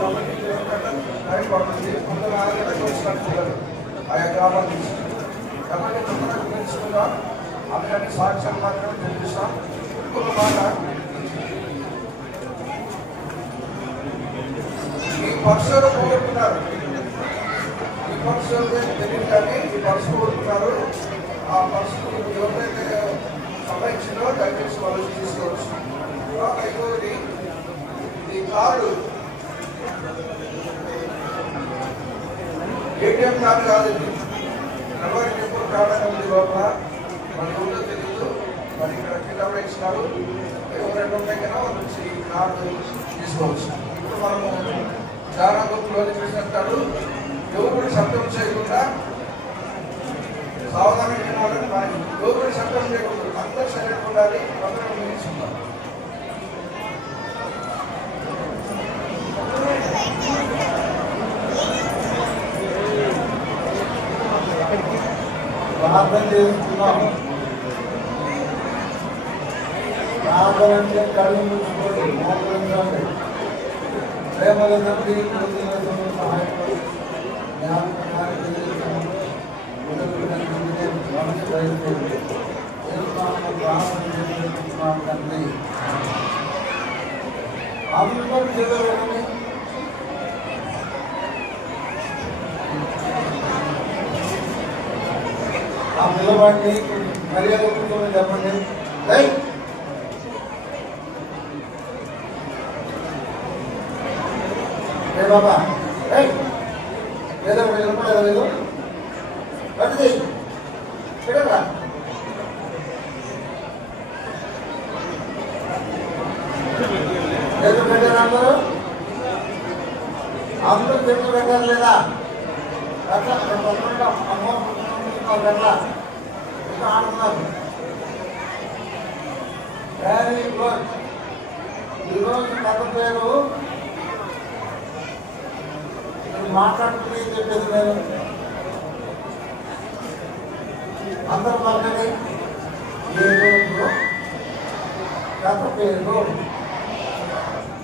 Time పడుతుంది. కొందరు 6 గంటలకు వచ్చినట్టు ఆయా గ్రామాల నుంచి కాబట్టి తొందరగా తెలుసుకుందాం. అందుకని సాక్ష్యాలు మాత్రమే తెలిపిస్తాం. ఇంకొక మాట, ఈ పర్సులు పోగొట్టున్నారు. ఈ పర్సులు తెలియదు కానీ ఈ పర్సు పోగొట్టున్నారు. ఆ పర్సు ఎవరైతే సంబంధించిందో దయచేసి వాళ్ళు తీసుకోవచ్చు. అయిపోయి ఈ కార్డు ఏటీఎం కార్డు కాదు, ఇది నెంబర్ ఎప్పుడు కార్డు అని ఉంది లోపల. మన ఊళ్ళో తెలియదు, మరి ఇక్కడ కింద ఇచ్చినారు. ఎవరైనా ఉన్నాయి కదా వాళ్ళు వచ్చి ఈ కార్డు తీసుకోవచ్చు. ఇప్పుడు మనము చాలా గుర్తులో చేసినట్టు ఎవరు కూడా శబ్దం చేయకుండా సావధానంగా వినాలని మనకి. ఎవరు కూడా శబ్దం చేయకూడదు, అందరూ సరైన ఉండాలి. అందరం నిలుచుకుందాం. ప్రార్థన చేస్తున్నాం. ప్రార్థన అంటే కళ్ళు మూసుకొని మోకరించండి. ప్రేమల తండ్రి సహాయపడి తండ్రి అందరూ చదవండి. ఆ పిల్లవాడిని మర్యాద కూర్చొని చెప్పండి. బాబా లేదా నిలబడేదా లేదు పట్టిది పెట్టరా. చేతులు పెట్టారా అందరూ? అందరూ చేతులు పెట్టారు లేదా? అట్లా అమ్మ అట్లా ఆడుతున్నారు. Very good. ఈరోజు కథ పేరు మాట్లాడుకుని చెప్పేది నేను. అందరూ పక్కనే ఈరోజు కథ పేరు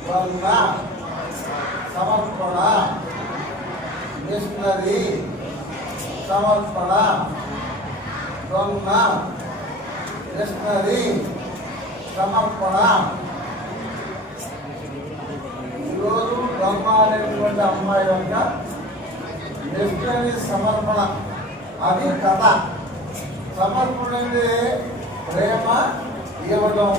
వల్ల సమర్పణ మిషనరీ సమర్పణ దొంగ మిషనరీ సమర్పణ. ఈరోజు దొంగ అనేటువంటి అమ్మాయి యొక్క మిషనరీ సమర్పణ, అది కథ. సమర్పణ అంటే ప్రేమ ఇవ్వడం.